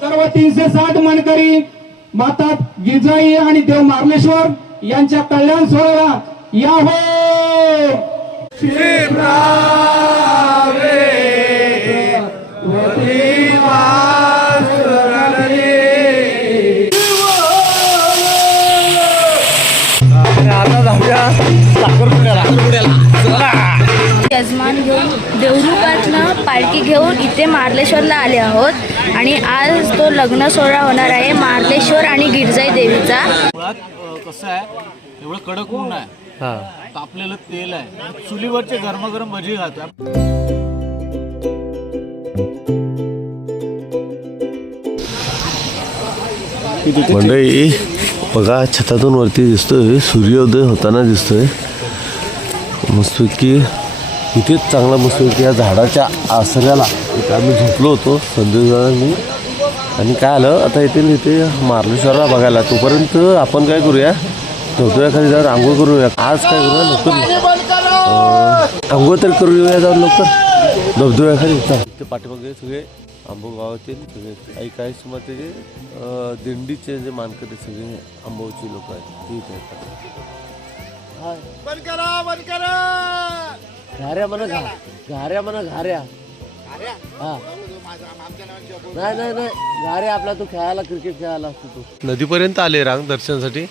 सर्व 360 मानकरी माता गिरजाई आणि देव मार्लेश्वर यांच्या कल्याण सोहळ्याला या हो. यजमान घेऊन देवरुखातनं पालखी घेऊन इथे मार्लेश्वरला आले आहोत आणि आज तो लग्न सोहळा होणार आहे मार्लेश्वर आणि गिरजाई देवीचा. मुळात कसं आहे, एवढं कडक ऊन आहे, तापलेलं तेल आहे, चुलीवरचे गरमागरम भजी खातात. मंडळी बघा, छतातून वरती दिसतोय सूर्योदय होताना दिसतोय मस्तपैकी. इथेच चांगला मस्तपैकी या झाडाच्या आसऱ्याला इथे आम्ही झोपलो होतो संध्याकाळी. आणि काय आलं आता इथे मार्लेश्वरला बघायला. तोपर्यंत आपण काय करूया, धबधब्याखाली जाऊन आंघोळ करूया. आज काय करूया, लवकर आंघोळ तर करूया जाऊन लवकर धबधब्याखाली. ते पाठीमागे सगळे आंबो गावातील सगळे काही काही त्याचे दिंडीचे जे मानकरी सगळे आंबोची लोक आहेत ते इथे येतात. घाऱ्या म्हणा घाऱ्या म्हणा घाऱ्या. हा नाही नाही नाही घाऱ्या आपला तो खेळायला, क्रिकेट खेळायला असतो तो. नदीपर्यंत आले रांग दर्शनासाठी.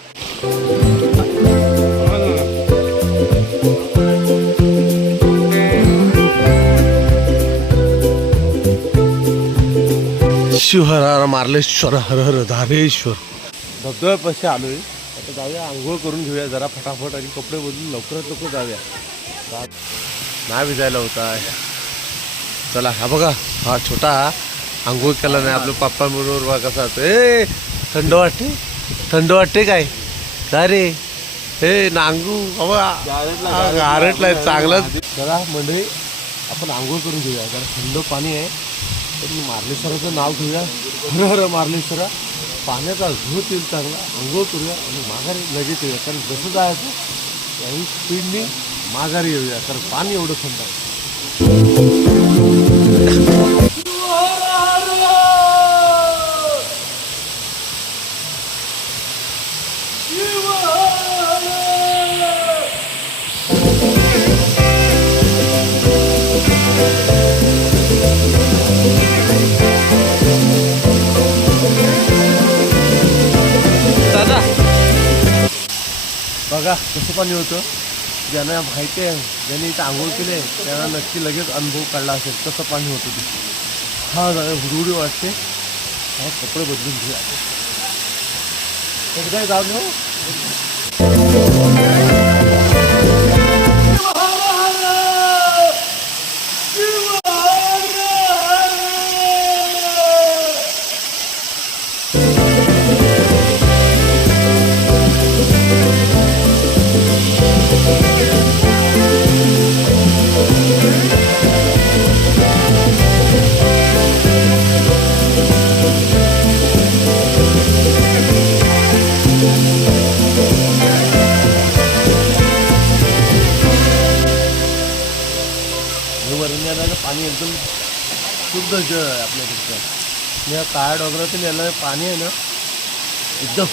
शिवहर हर मार्लेश्वर हर हर धारेश्वर. धबधब्यापाशी आलोय. आता जाऊया, आंघोळ करून घेऊया जरा फटाफट आणि कपडे बदलून लवकरात लवकर जाऊया. नाही भिजायला होता. चला हा बघा, हा छोटा आंघोळ केला नाही आपल्या पप्पा बरोबर बघा कसा होतं. थंड वाटते, थंड वाटते काय काय रे हे नांगू बाबा गारटला चांगलाच. जरा मंडळी आपण आंघोळ करून घेऊया, जरा थंड पाणी आहे. तर मार्लेश्वराचं नाव घेऊया, हर हर मार्लेश्वरा. पाण्याचा झोत येईल चांगला, आंघोळ करूया आणि माघारी लगेच येऊया. कारण जसं जायचं त्याही स्पीडने माघारी येऊया, कारण पाणी एवढं थंड आहे. बघा कसं पाणी होतं. ज्यांना माहिती आहे, ज्यांनी इथं आंघोळ केले त्यांना नक्की लगेच अनुभव काढला असेल कसं पाणी होतं ते. हा हुडहुडी वाटते. हा कपडे बदलून घेऊया. एकदा जाऊन घेऊ. पाणी एकदम शुद्ध जळ आहे आपल्याकडचं. या काळ्या डोंगरातून येणारं पाणी आहे ना, एकदम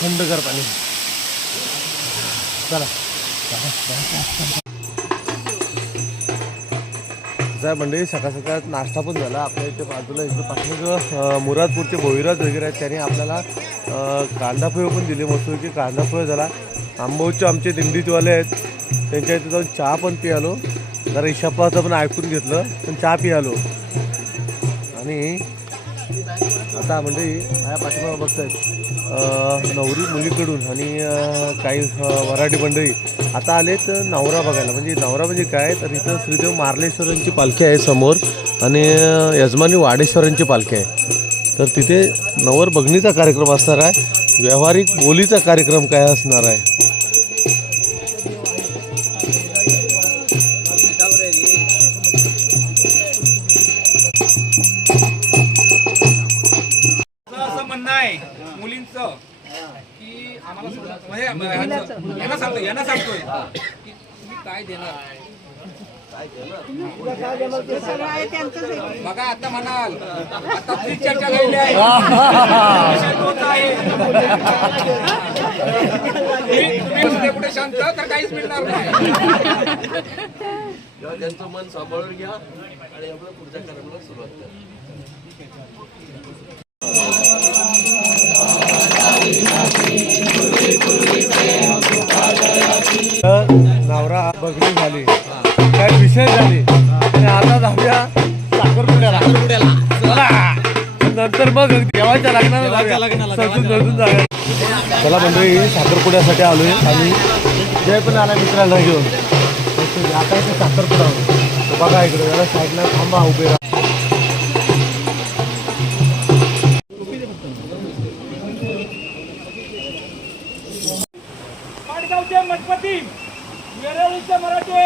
थंडगार पाणी. चला कसं मंडळी, सकाळ सकाळ नाश्ता पण झाला. आपल्या इथे बाजूला इकडे पाठीमागं मुरादपूरचे भोईराज वगैरे आहेत, त्यांनी आपल्याला कांदापोहे पण दिले. मस्तपैकी कांदापोहे झाला. आंबोचे आमचे दिंडीतवाले आहेत, त्यांच्या इथे जाऊन चहा पण पियालो. जरा इशापाचं पण ऐकून घेतलं, पण चहा पियालो. आणि आता म्हणजे माझ्या पाठीमागं बघतायत नवरी मुलीकडून आणि काही मराठी मंडळी आता आलेत नवरा बघायला. म्हणजे नवरा म्हणजे काय, तर इथं श्रीदेव मार्लेश्वरांची पालखी आहे समोर आणि यजमानी वाडेश्वरांची पालखी आहे. तर तिथे नवर बघणीचा कार्यक्रम असणार आहे, व्यावहारिक बोलीचा कार्यक्रम काय असणार आहे. मुलींचं की आम्हाला यांना सांगतोय की तुम्ही काय देणार बघा आता म्हणाल आता ती चर्चा झाली आहे. तुम्ही कुठे शांत तर काहीच मिळणार नाही. त्यांचं मन सांभाळून घ्या आणि आपण पुढच्या कार्यक्रमाला सुरुवात करा. नवरा बघणी झाली, काय विषय झाले आणि आता जाऊया साखरपुड्याला. नंतर मग देवाच्या लग्नाला सजून जाऊया. चला मंडळी, साखरपुड्यासाठी आलोय आणि जय पण आला मित्राला घेऊन. आता इथे साखरपुडा बघा, इकडे जरा साईडला थांबा, उभे राहा. पाडगावचे गणपती, वेरळीचे मराठे,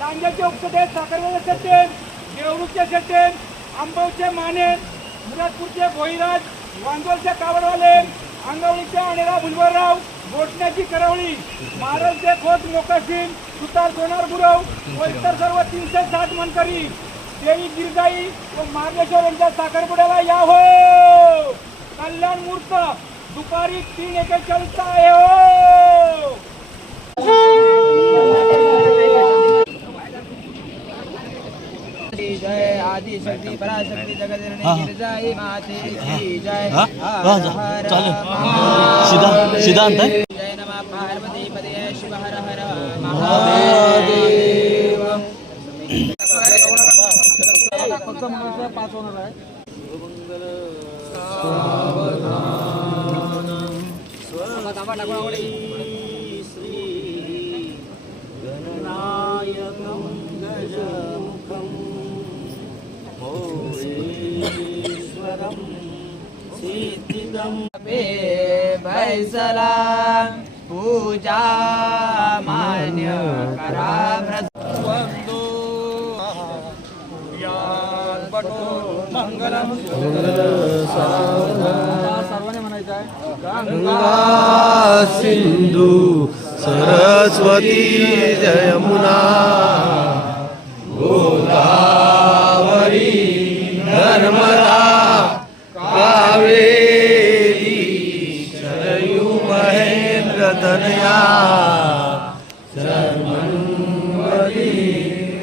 लांजाचे उपसदेश, साखरवाले सट्टे, देवरूचे सट्टे, आंबवचे माने, मुरादपूरचे भोईराज, वांगोलचे कावडवाले, अंगवळीचे अणेराव भुजबळराव, गोठण्याची करवळी, महाराजचे खोत मोकाशीन, सुतार सोनार गुरव व इतर सर्व 360 मनकरी देवी गिरजाई व मार्लेश्वर यांच्या साखरपुड्याला या हो. कल्याण मुहूर्त दुपारी 3:41 आहे हो. जय आदिशक्ती पराशक्ती जगदजननी गिरिजाई माते की जय. जय नमः पार्वती पदे शिव हर हर महादेव. फैसला पूजा मान्य करा. वंदो यात बटो मंगलम सर्वांनी म्हणायचं आहे. गंगा सिंधू सरस्वती जयमुना गोदावरी नर्मदा कावेरी शरयू महेंद्र तनया सरमन्वती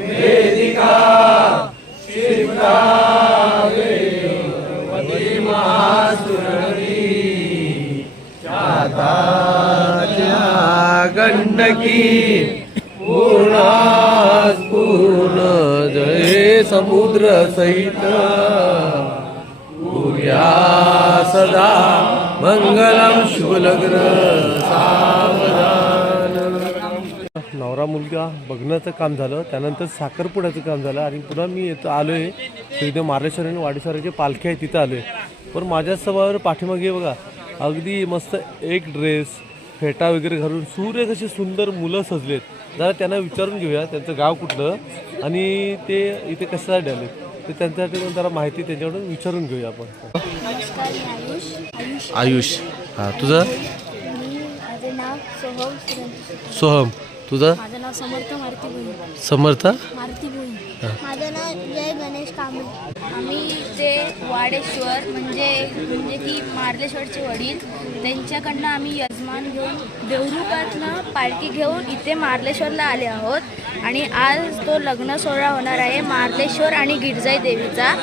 वेदिका शिवकावेरी महासुररी चाताच्या गंडकी पूर्णास पूर्ण जय समुद्र सहित पूर्या सदा मंगलम शुभलग्न सावधान. नवरा मुलगा बघण्याचं काम झालं, त्यानंतर साखरपुड्याचं काम झालं आणि पुन्हा मी येतो आलोय तिथे मार्लेश्वर आणि वाडेश्वराची पालखी आहे तिथं आलोय. पण माझ्यासमोर पाठीमागे बघा अगदी मस्त एक ड्रेस फेटा वगैरे घालून सूर्य कशी सुंदर मुलं सजलेत. जरा त्यांना विचारून घेऊया त्यांचं गाव कुठलं आणि ते इथे कशासाठी आले ते त्यांच्यासाठी जरा माहिती त्यांच्याकडून विचारून घेऊया आपण. नमस्कार, मी आयुष. आयुष, हां तुझं? माझे नाव सोहम. सोहम, तुझं? माझं नाव समर्थ मारुती भोई. समर्थ मारुती भोई. माझं नाव जय गणेश कांबळे. आम्ही ते वाडेश्वर म्हणजे की मार्लेश्वरचे वडील त्यांच्याकडनं आम्ही यजमान घेऊन देवरुपातनं पालखी घेऊन इथे मार्लेश्वरला आले आहोत आणि आज तो लग्न सोहळा होणार आहे मार्लेश्वर आणि गिरजाई देवीचा.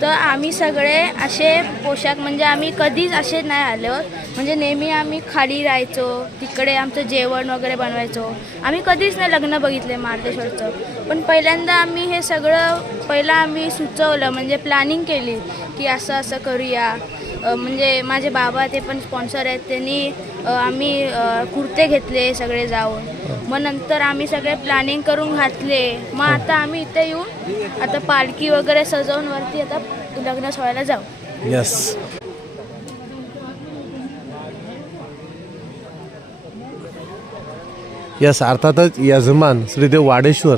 तर आम्ही सगळे असे पोशाख म्हणजे आम्ही कधीच असे नाही आलो, म्हणजे नेहमी आम्ही खाली राहायचो, तिकडे आमचं जेवण वगैरे बनवायचो. आम्ही कधीच नाही लग्न बघितले मार्लेश्वरचं. पण पहिल्यांदा आम्ही हे सगळं पहिलं आम्ही सुचवलं, म्हणजे प्लॅनिंग केली की असं असं करूया. म्हणजे माझे बाबा ते पण स्पॉन्सर आहेत, त्यांनी आम्ही कुर्ते घेतले सगळे जाऊन. मग नंतर आम्ही सगळे प्लॅनिंग करून घातले. मग आता आम्ही इथे येऊन आता पालखी वगैरे सजवून वरती आता लग्न सोहळ्याला जाऊ. यस. यस, अर्थातच यजमान श्रीदेव वाडेश्वर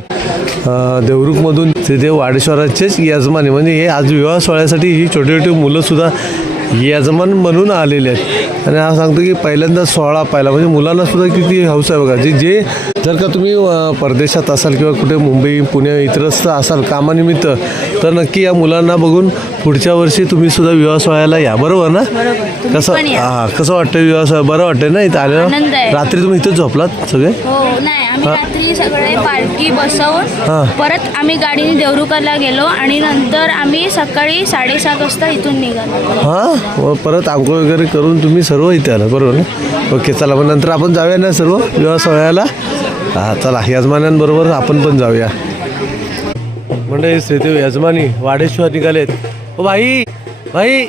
देवरुखमधून श्रीदेव वाडेश्वराचेच यजमान आहे. म्हणजे हे आज विवाह सोहळ्यासाठी ही छोटी छोटी मुलंसुद्धा यजमान म्हणून आलेले आहेत. आणि हा सांगतो की पहिल्यांदा सोहळा पाहिला म्हणजे मुलांना सुद्धा किती हौस आहे बघा. जे जर का तुम्ही परदेशात असाल किंवा कुठे मुंबई पुणे इतरस्त असाल कामानिमित्त तर नक्की या मुलांना बघून पुढच्या वर्षी तुम्ही सुद्धा विवाह सोहळ्याला या, बरोबर ना? कसं कसं वाटतं विवाह सोहळा? बरं वाटतं ना इथं आनंद आल्यावर? आहे. रात्री तुम्ही इथंच झोपलात सगळे? हो नाही, आम्ही रात्री सगळे पालखी बसवून परत आम्ही गाडीने देवरुखला गेलो आणि नंतर आम्ही सकाळी 7:30 वाजता इथून निघालो. हां, परत आंघोळ वगैरे करून तुम्ही सर्व इथे आला, बरोबर ना? ओके, चला मग नंतर आपण जाऊया ना सर्व विवाह सोहळ्याला. हां चला, यजमानांबरोबर आपण पण जाऊया. म्हणजे श्रीदेव यजमानी वाडेश्वर निघालेत. ओ भाई भाई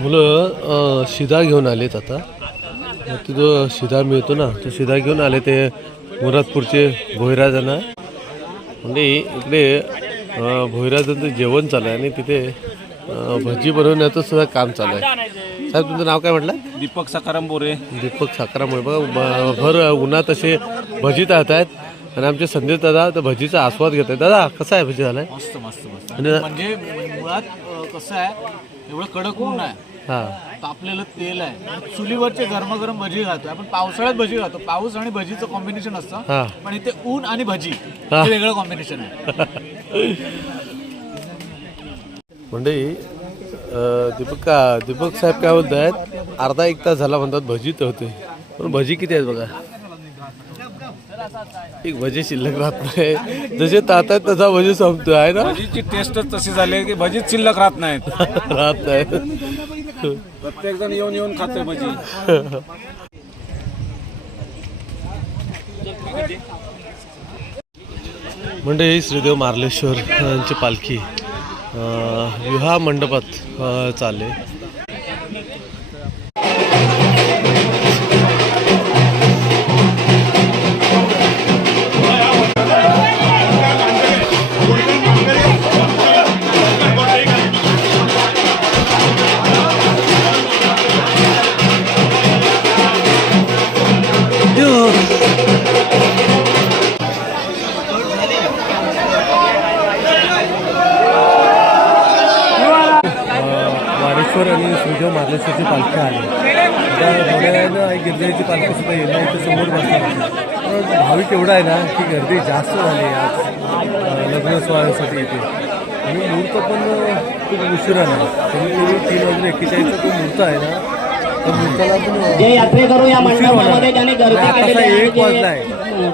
मुलं शिदा घेऊन आलेत. आता तिथं शिदा मिळतो ना, तो शिदा घेऊन आले ते मुरादपूरचे भोईराजांना. म्हणजे इकडे भोईराजांचं जेवण चालू आहे आणि तिथे भजी बनवण्याचं सुद्धा काम चालू आहे. साहेब तुमचं नाव काय म्हटलं? दीपक सकाराम बोरे. दीपक साखरामुळे बघा भर उन्हात असे भजी तळत आहेत आणि आमचे संदेश दादा तर भजीचा आस्वाद घेत आहेत. दादा कसा आहे भजी झालाय? मस्त मस्त मस्त. आणि म्हणजे मुळात कसं आहे, एवढं कडक ऊन आहे, हां तापलेलं तेल आहे, चुलीवरचे गरमागरम भजी खातो. आपण पावसाळ्यात भजी खातो, पाऊस आणि भजीचं कॉम्बिनेशन असतं. हां पण इथे ऊन आणि भजी हे वेगळं कॉम्बिनेशन आहे. म्हणजे दीपक साहेब काय बोलत आहेत, अर्धा एक तास झाला म्हणतात भजी तळते. पण भजी किती आहेत बघा, एक भजी शिल्लक राहत नाही. जसे तात आहेत तसा भजी संपतो आहे ना. भजीची टेस्टच तशी झाली आहे की भजीच शिल्लक राहत नाहीत. राहत नाही. प्रत्येक जण येऊन येऊन खातोय भजी. म्हणजे ही श्रीदेव मार्लेश्वर यांची पालखी विवाह मंडपात चालले. वाडेश्वर आणि श्रीदेव मार्लेश्वरची पालखी आली. आता थोड्या वेळानं आई गिरजाईची पालखी सुद्धा येणार इथे समोर बसणार. पण भाविक एवढा आहे ना की गर्दी जास्त झाली आज लग्न सोहळ्यासाठी इथे. आणि मुहूर्त पण खूप उशिरा नाही, कमीत कमी 3:41 तो मुहूर्त आहे ना. त्या मुहूर्ताला पण जे यात्रेकरू या मंडपामध्ये ज्यांनी गर्दी केलेली आहे, 1 वाजला आहे.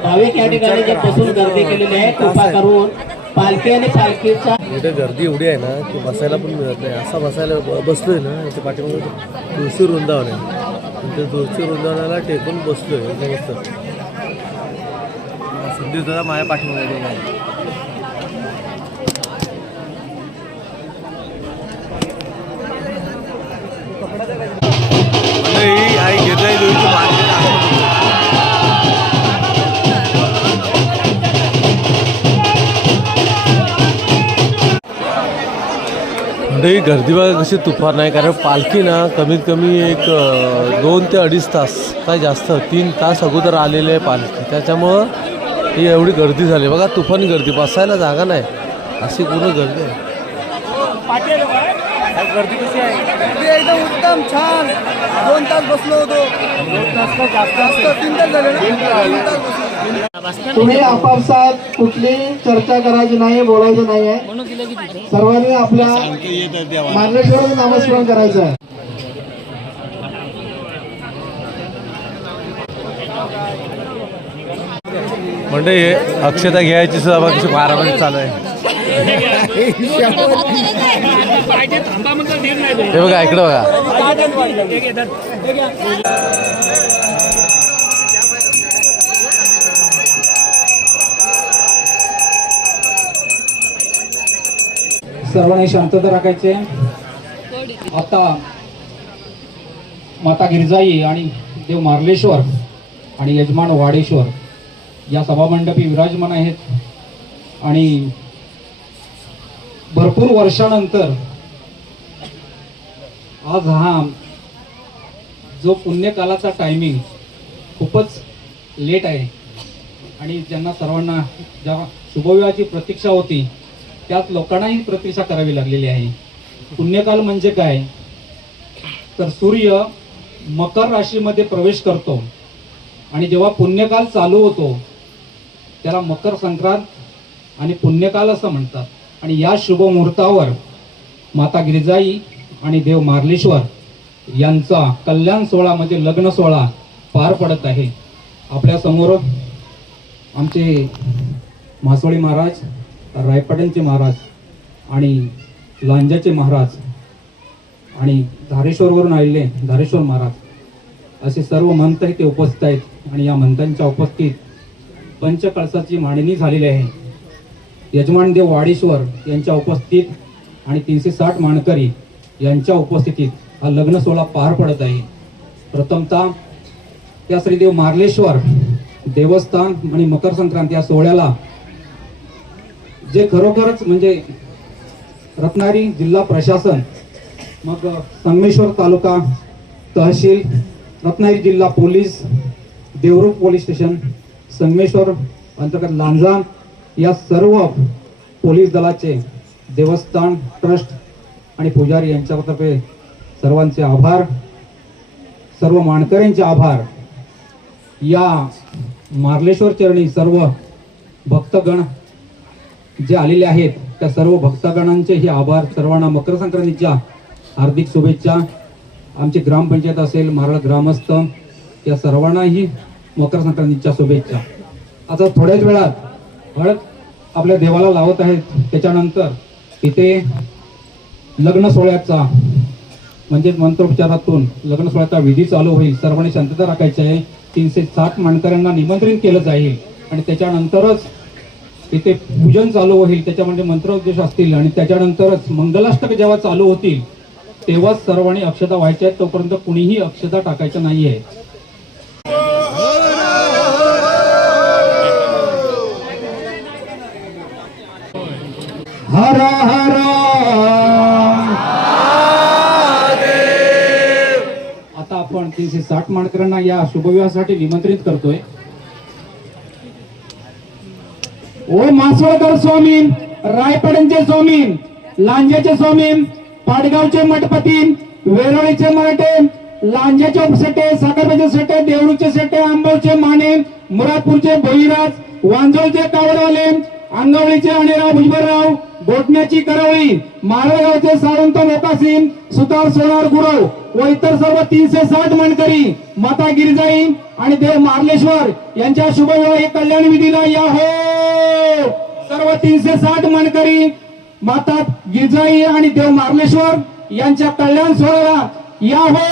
भाविक या ठिकाणी जे बसून गर्दी केलेली आहे, कृपा करून पालखी आणि पालखीचा इथे गर्दी एवढी आहे ना की बसायला पण मिळत नाही. असा बसायला बसलोय ना, इथे पाठीमागे तुळशी वृंदावन आहे, ते तुळशी वृंदावनाला टेकून बसलोय मस्त. संदेश दादा माझ्या पाठीमागे आई घेतलाय ही गर्दी बघा कशी तुफान आहे. कारण पालखी ना कमीत कमी एक 2 ते 2.5 तास काय जास्त 3 तास अगोदर आलेली आहे पालखी. त्याच्यामुळं ही एवढी गर्दी झाली बघा, तुफान गर्दी, बसायला जागा नाही अशी पूर्ण गर्दी आहे. गर्दी कशी आहे? एकदम उत्तम, छान. 2 तास बसलो होतो. 2 तास का जास्त 3 तास झाले ना. तुम्ही आपापसात कुठली चर्चा करायची नाही, बोलायचं नाही आहे. सर्वांनी आपल्या मार्लेश्वराचं नामस्मरण करायचं आहे. म्हणजे अक्षता घ्यायची सुद्धा बघ कशी बारामध्ये चालू आहे. हे बघा इकडं बघा. सर्वांनी शांतता राखायचे. आता माता गिरजाई आणि देव मार्लेश्वर आणि यजमान वाडेश्वर या सभामंडपी विराजमान आहेत. आणि भरपूर वर्षानंतर आज हा जो पुण्यकालाचा टायमिंग खूपच लेट आहे आणि ज्यांना सर्वांना ज्या शुभविवाहाची प्रतीक्षा होती त्याच लोकांनाही प्रतीक्षा करावी लागलेली आहे. पुण्यकाल म्हणजे काय तर सूर्य मकर राशीमध्ये प्रवेश करतो आणि जेव्हा पुण्यकाल चालू होतो त्याला मकर संक्रांत आणि पुण्यकाल असं म्हणतात. आणि या शुभ मुहूर्तावर माता गिरिजाई आणि देव मार्लेश्वर यांचा कल्याण सोहळा म्हणजे लग्न सोहळा पार पडत आहे. आपल्या समोर आमचे म्हासोळी महाराज, रायपाटणचे महाराज आणि लांजाचे महाराज आणि धारेश्वरवरून आलेले धारेश्वर महाराज असे सर्व महंत इथे उपस्थित आहेत. आणि या महंतांच्या उपस्थित पंचकळसाची मांडणी झालेली आहे. यजमान देव वाडेश्वर यांच्या उपस्थित आणि 360 मानकरी यांच्या उपस्थितीत हा लग्न सोहळा पार पडत आहे. प्रथमतः त्या श्रीदेव मार्लेश्वर देवस्थान आणि मकर संक्रांत या सोहळ्याला जे खरोखरच म्हणजे रत्नागिरी जिल्हा प्रशासन, मग संगमेश्वर तालुका तहसील, रत्नागिरी जिल्हा police, Devrukh police station, Sangameshwar अंतर्गत लांजा या सर्व पोलीस दलाचे, देवस्थान ट्रस्ट आणि पुजारी यांच्यातर्फे सर्वांचे आभार, सर्व मानकऱ्यांचे आभार. या मार्लेश्वर चरणी सर्व भक्तगण जे आलेले आहेत त्या सर्व भक्तगणांचेही आभार. सर्वांना मकर संक्रांतीच्या हार्दिक शुभेच्छा. आमची ग्रामपंचायत असेल, मारळ ग्रामस्थ या सर्वांनाही मकर संक्रांतीच्या शुभेच्छा. आता थोड्याच वेळात हळद आपल्या देवाला लावत आहेत. त्याच्यानंतर तिथे लग्न सोहळ्याचा म्हणजे मंत्रोपचारातून लग्न सोहळ्याचा विधी चालू होईल. सर्वांनी शांतता राखायची आहे. 360 मानकऱ्यांना निमंत्रित केलं जाईल आणि त्याच्यानंतरच तिथे पूजन चालू होईल. त्याच्यामध्ये मंत्रोपदेश असतील आणि त्याच्यानंतरच मंगलाष्टक जेव्हा चालू होतील तेव्हाच सर्वांनी अक्षता व्हायच्या आहेत. तोपर्यंत कुणीही अक्षता टाकायच्या नाहीये. हर हर आता आपण 360 मानकऱ्यांना या शुभविवाहासाठी निमंत्रित करतोय. ओ मासवळकर स्वामी, रायपाटणचे स्वामी, लांजाचे स्वामी, पाडगावचे मठपती, वेरोळीचे मराठे, लांजाचे उपसटे, साखरपेचे सेटे, देवरूचे सेटे, आंबवचे माने, मुरादपूरचे भोईराज, वांजोळचे कावडवाले, अंगवळीचे अणेराव भुजबळराव, गोटण्याची करवळी, मारळगावचे सावंत मोकासिम, सुतार सोनार गुरव व इतर सर्व 360 मानकरी माता गिरिजाई आणि देव मार्लेश्वर यांच्या शुभविवाह कल्याण विधीला या हो. सर्व 360 मानकरी माता गिरिजाई आणि देव मार्लेश्वर यांच्या कल्याण सोहळ्याला या हो.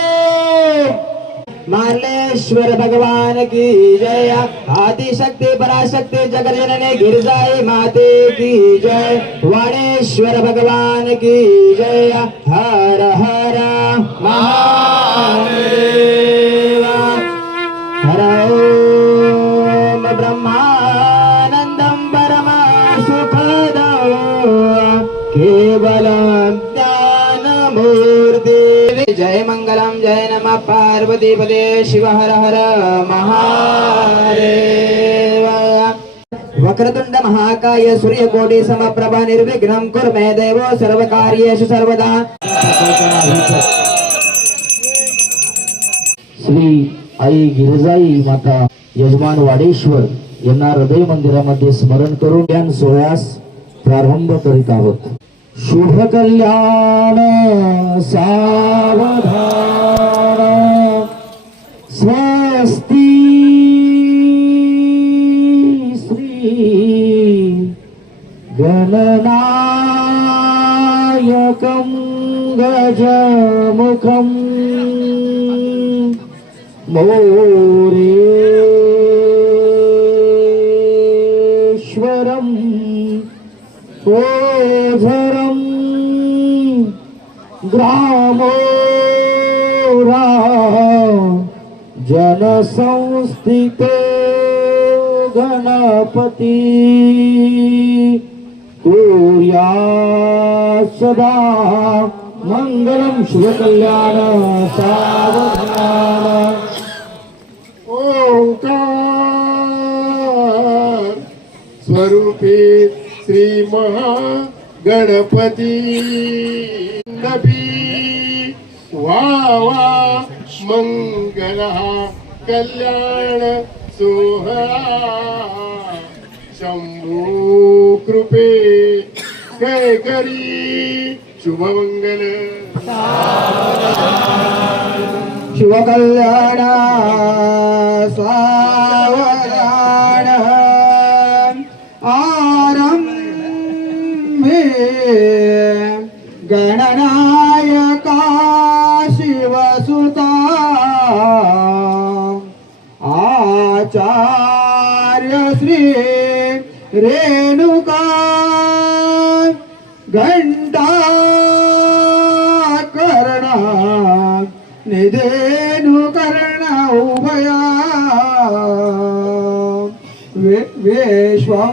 मार्लेश्वर भगवान की जय. आदिशक्ती पराशक्ती जगजननी गिरिजाई माते की जय. वाडेश्वर भगवान की जय. हर हर महादेव. हर ओम ब्रह्मानंदं परम सुखदं केवलं ज्ञानमूर्ति. जय मंगलम जय नमः पार्वती पदे शिव हर हर महादेव. वक्रतुंड महाकाय सूर्यकोटि समप्रभ निर्विघ्नं कुरु मे देवो सर्वकार्येषु सर्वदा. श्री आई गिरिजाई माता यजमान वाडेश्वर यांना हृदय मंदिरामध्ये स्मरण करून ज्ञान सोहळ्यास प्रारंभ करीत आहोत. शुभ कल्याण सावधान स्वस्ति श्री गणनायकं गजमुखं मोरेश्वरं ओझरं ग्रामोरा जनसंस्थितो गणपती कुर्या सदा मंगलम शुभ कल्याण सावधान ओंकार स्वरूपी श्री महागणपती नबी वा वा मंगल कल्याण सोहळा शंभू कृपे काय करी शुभमंगल शिवकल्याण सावधान आरंभे गणनायका शिवसुता आचार्य श्री रेणुका घंटा करणा निधेनु करणा उभया विश्वं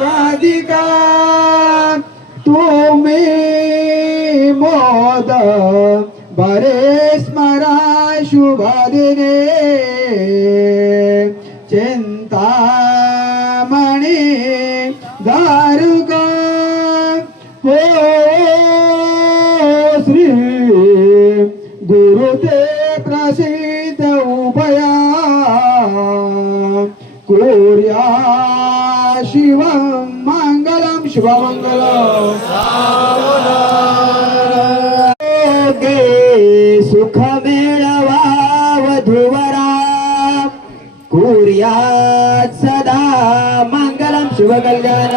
कादिका तुम्ही मोद बरे स्मरा शुभ दिने चिंतामणी दारुका हो श्री गुरुते प्रसिद्ध उभया कोर्या शिवं मंगलम शुभमंगलम गे सुख मेळवा वधूवरा कुर्यात सदा मंगलम शुभ कल्याण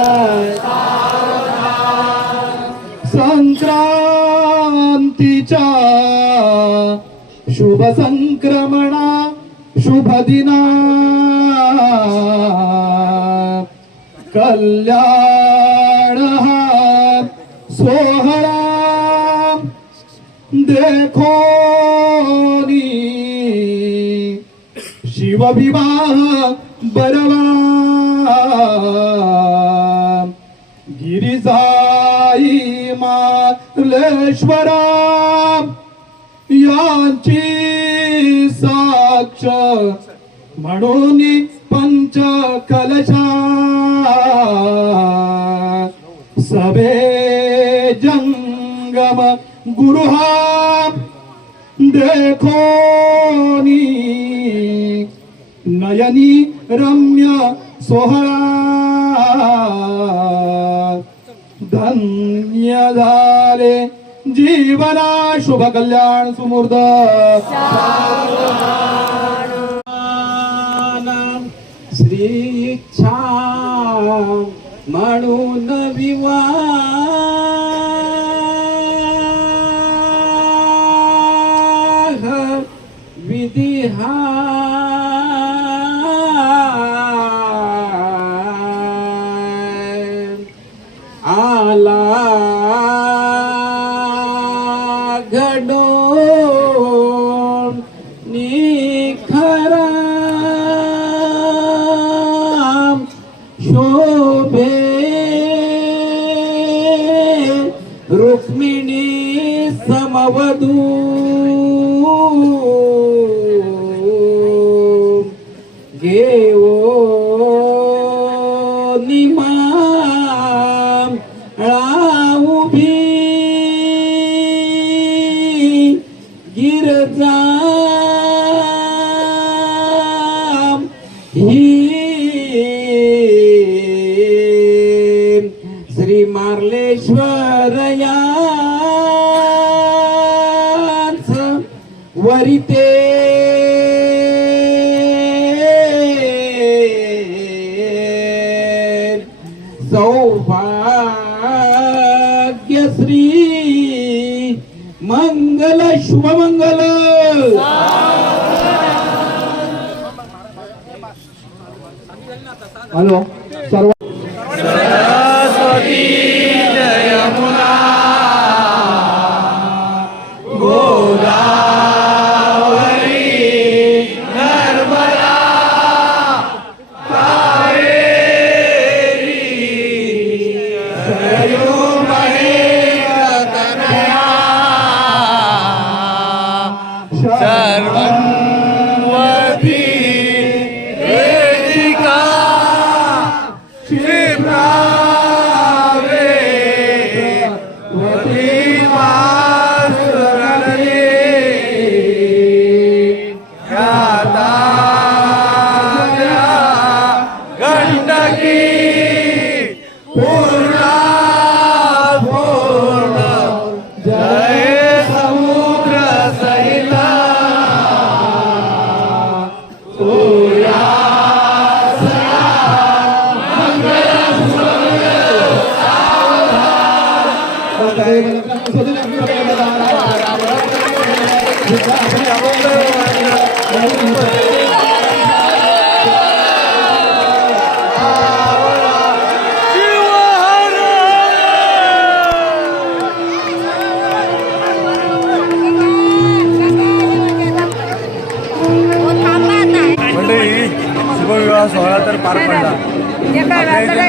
संक्रांतीच्या शुभ संक्रमणा शुभ दिना कल्याण हा सोहळा देखो शिवविवाह बरवा गिरिजाई मार्लेश्वरा यांची साक्ष म्हणून पंच कलशा सबे जंगम गुरुहा देखोनी नयनी रम्य सोहळा धन्य झाले जीवना शुभ कल्याण सुमूर्त श्री इच्छा म्हणून विवाह विधी हा आला घडून निखरा शोभे रुक्मिणी समवधू घेओ निमाम उभी गिरजा ही श्री मार्लेश्वर यांच वरिते सौभाग्यश्री मंगल शुभ मंगल हॅलो सर्व सरस्वती जयमुना गोदावरी नर्मदा कावेरी सरयू महेश्वरी मंडळी शुभविवाह सोहळा तर पार पडला. आपल्या इथे ना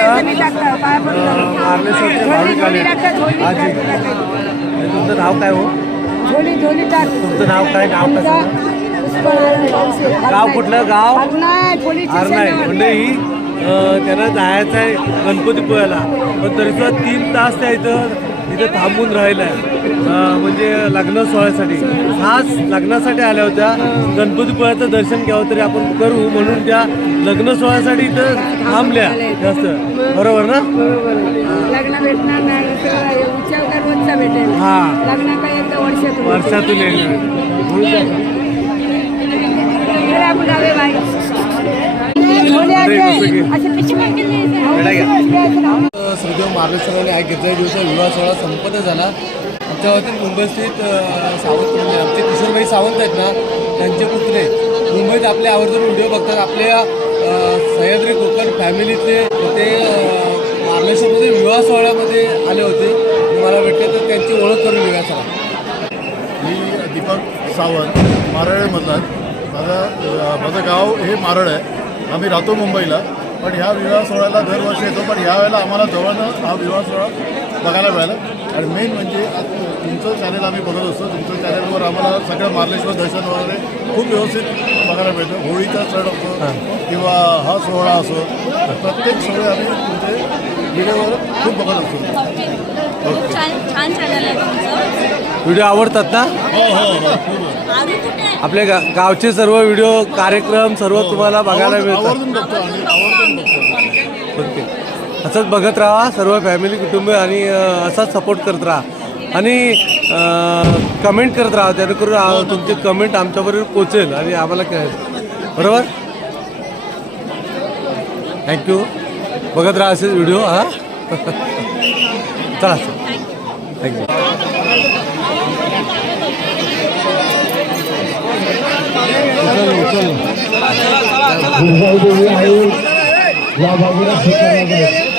मार्लेश्वरचे भाविक आले. आजी तुमचं नाव काय हो? तुमचं नाव काय? नाव कसं? गाव कुठलं गाव? आरनाय. मंडळी त्यांना जायचं आहे गणपतीपुळ्याला, पण तरीसुद्धा 3 तास त्या इथं थांबून राहिलं आहे. म्हणजे लग्न सोहळ्यासाठी खास लग्नासाठी आल्या होत्या. गणपतीपुळ्याचं दर्शन घ्यावं तरी आपण करू म्हणून त्या लग्न सोहळ्यासाठी इथं थांबल्या जास्त. बरोबर ना? लग्न भेटणार नाही विचार कर रोजचा भेटेल. हां, लग्न काय एकदा वर्षातून श्रीदेव मार्लेश्वर आणि आई गिरजाई दिवसा विवाह सोहळा संपन्न झाला. आमच्या वतीत मुंबई स्थित सावंत म्हणजे आमचे किशोरभाई सावंत आहेत ना, त्यांचे पुत्रे मुंबईत आपले आवर्जून व्हिडिओ बघतात. आपल्या सह्याद्री कोकण फॅमिलीतले ते मार्लेश्वरमध्ये विवाह सोहळ्यामध्ये आले होते. मला भेटले तर त्यांची ओळख करून घेऊया. चला. मी दीपक सावंत, मारळमधला. माझं गाव हे मारळ आहे. आम्ही राहतो मुंबईला, पण ह्या विवाह सोहळ्याला दरवर्षी येतो. पण ह्यावेळेला आम्हाला जवळनं हा विवाह सोहळा बघायला मिळाला. आणि मेन म्हणजे तुमचं चॅनल आम्ही बघत असतो. तुमचं चॅनलवर आम्हाला सगळं मार्लेश्वर दर्शन वगैरे खूप व्यवस्थित बघायला मिळतं. होळीचा सण असो किंवा हा सोहळा असो, प्रत्येक सोहळे आम्ही तुमचे व्हिडिओवर खूप बघत असतो. छान चॅनल आहे तुमचं. व्हिडिओ आवडतात ना? आपल्या गावचे सर्व व्हिडिओ कार्यक्रम सर्व तुम्हाला बघायला मिळतात. आवर्जून बघतो आणि आवर्जून बघतो. ओके, असंच बघत राहा सर्व फॅमिली कुटुंब आणि असाच सपोर्ट करत राहा आणि कमेंट करत राहा, जेणेकरून तुमची कमेंट आमच्याबरोबर पोचेल आणि आम्हाला कळेल. बरोबर? थँक्यू. बघत राहा असेच व्हिडिओ. हां चला, थँक्यू. गिरजाई देवी आहे या बाजूला स्वीकारला जाईल.